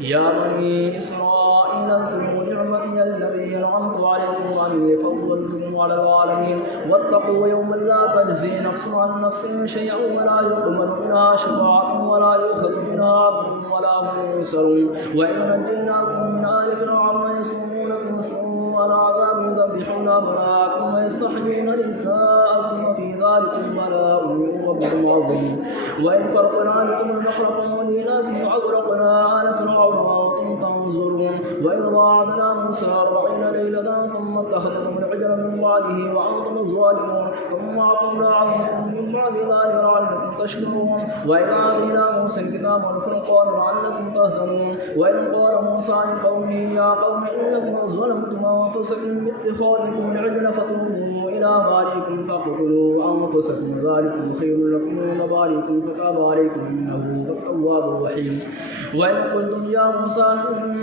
يا بني إسرائيل اذكروا نعمتي التي أنعمت عليكم وأني فضلتكم على العالمين واتقوا يوما لا تجزي نفس عن نفس شيئا ولا يقبل منها شفاعة ولا يؤخذ منها عدل ولا هم ينصرون وإن نجيناكم من آل فرعون يسومونكم سوء العذاب يذبحون أبناءكم ويستحيون نساءكم وفي ذلكم بلاء من ربكم عظيم وإن فرقنا بكم البحر فموليناكم وأغرقنا آل فرعون وأنتم تنظرون وإذ واعدنا موسى 40 ليلة ثم اتخذتم العجل من بعده وأنتم الظالمون ثم عفونا عنكم من بعد ذلك لعلكم تشكرون وإذ آتينا موسى الكتاب والفرقان لعلكم تهتدون وإذ قال موسى لقومه يا قوم إنكم ظلمتم أنفسكم باتخاذكم العجل فتوبوا إلى بارئكم فاقتلوا أنفسكم ذلكم خير لكم عند بارئكم فتاب عليكم إنه التواب الرحيم وإذ قلتم يا موسى لن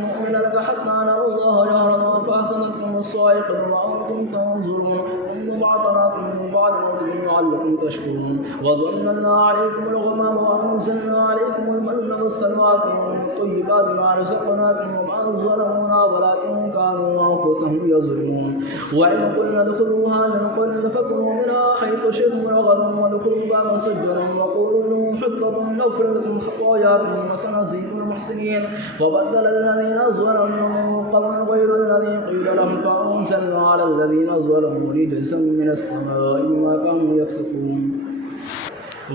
نؤمن لك حتى نرى الله جهرا فأخذتكم الصاعقة وأنتم تنظرون ثم بعثناكم من بعد موتكم لعلكم تشكرون وظللنا عليكم الغمام وأنزلنا عليكم المن والسلوى من طيبات ما رزقناكم وما ظلمونا ولكن كانوا أنفسهم يظلمون وإن قلنا ادخلوا هذه القرية فكلوا منها حيث شئتم رغدا وادخلوا بابا سجدا وقولوا لهم حطة نغفر لكم خطاياكم وسنزيد المحسنين وبدل الذين ظلموا قولا غير الذي قيل لهم فأنزلنا على الذين ظلموا رجزا من السماء بما كانوا يفسقون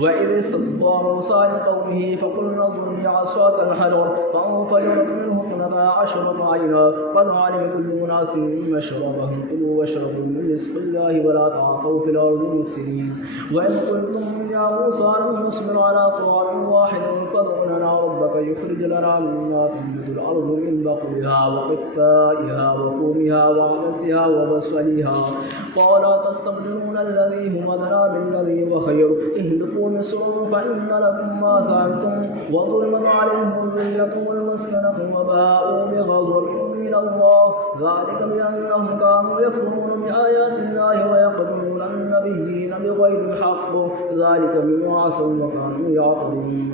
وإذ استسقى موسى لقومه فقلنا اضرب بعصاك الحجر فانفجرت منه 12 عينا قد علم كل أناس مشربهم كلوا واشربوا من رزق الله ولا تعثوا في الأرض مفسدين وإذ قلتم يا موسى لن نصبر على طعام واحد فادع لنا ربك يخرج لنا مما تنبت الأرض من بقلها وقثائها وفومها وعدسها وبصلها قال تستبدلون الذي هو أدنى بالذي هو خير اهلكوا مصر فإن لكم ما سألتم وضربت عليهم الذلة والمسكنة وباءوا بغضب من الله ذلك بأنهم كانوا يكفرون بآيات الله ويقتلون النبيين بغير الحق ذلك بما عصوا وكانوا يعتدون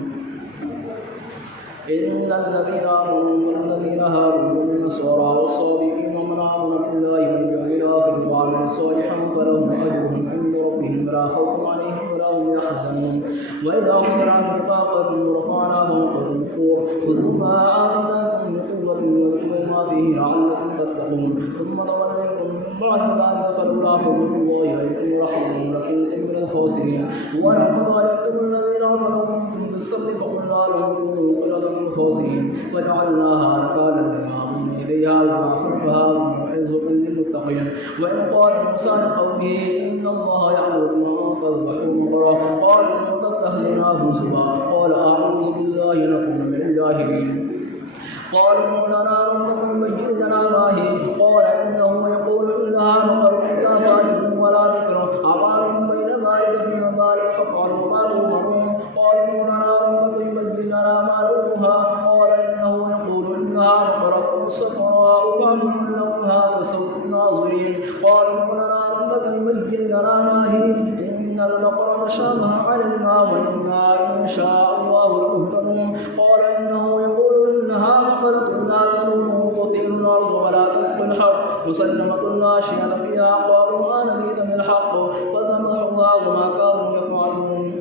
إن الذين آمنوا والذين هادوا والنصارى والصابئين ومن آمن بالله واليوم الآخر وعمل صالحا فلهم أجرهم عند ربهم ولا خوف عليهم ولا هم يحزنون وإذا أخذنا ميثاقكم ورفعنا فوقكم الطور خذوا ما آتيناكم بقوة واذكروا ما فيه لعلكم تتقون ثم توليتم من بعد ذلك فلولا فضل الله عليكم ورحمته لكنتم من الخاسرين ولقد علمتم الذين اعتدوا منكم في السبت فقلنا لهم كونوا قردة خاسرين فجعلناها نكالا لما بين يديها وما خلفها وموعظة للمتقين وإن قال موسى لقومه إن الله يأمركم أن تذبحوا بقرة قالوا تتخذنا هزوا قال أعوذ بالله لكم من الجاهلين قالوا لنا ربك يبين لنا ما هي قال إنه يقول إنها بقرة لا فارغ ولا ذكر عبار بين ذلك في ذلك فافعلوا ما تؤمرون قالوا لنا ربك يبين لنا ما لونها قال إنه يقول إنها بقرة صفراء فاعلم لونها تسوء الناظرين قالوا لنا ربك يبين لنا ما هي إن البقرة تشابه علينا وإنا إن شاء الله لمهتدون قال إنه يقول إنها بقرة لا تلون تثير الأرض ولا تسقي الحرث مسلمة لا شيء فيها قالوا ما نبيت من الحق فذبحوها وما كانوا يفعلون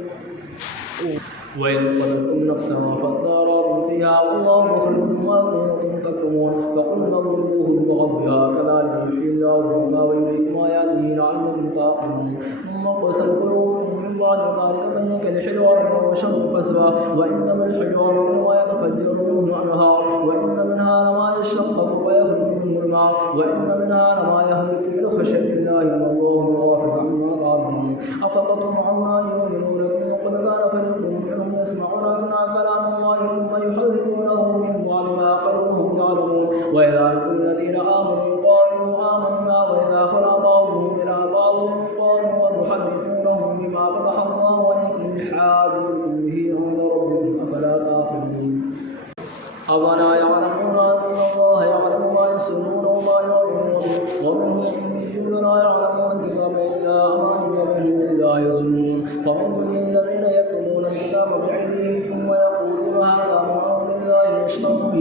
وإذ قتلتم نفسا فادارأتم فيها والله مخرج ما كنتم تكتمون فقلنا اضربوه بغضبها كذلك يحيي الله الموتى ويريكم آياته لعلكم تعقلون ثم قست قلوبكم من بعد ذلك فهي كالحجارة وشق قسوة وإن من الحجارة ما يتفجر منه الأنهار وإن منها لما يشقق فيخرج منه الماء وإن منها لما يهبط من خشية الله والله غافل عما تعملون أفتطمعون أن يؤمنوا لكم وقد كان فريق منهم يسمعون منا كلام الله ثم يحرفونه من بعد ما قالوه يعلمون وإذا لقوا الذين آمنوا قالوا آمنا وإذا خلا بعضهم إلى بعض قالوا وتحدثونهم بما فتح الله عليكم لحاجتكم به عند ربكم أفلا تعقلون أولا يعلمون أن الله يعلم ما يسرون وما يعلنون ومنهم أميون لا يعلمون الكتاب إلا أماني ومنهم إلا يظنون فويل للذين يكتبون الكتاب بأيديهم ثم يقولون هذا من عند الله يشتروا به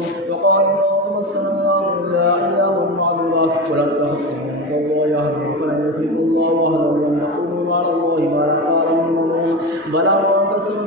ينظرون وقالوا لا تمسنا النار إلا أياما معدودات ولم تخفوا عند الله أهدا فلن يخلف الله أهدا وأن تقولوا على الله ما لا تعلمون بلى وأن تسروا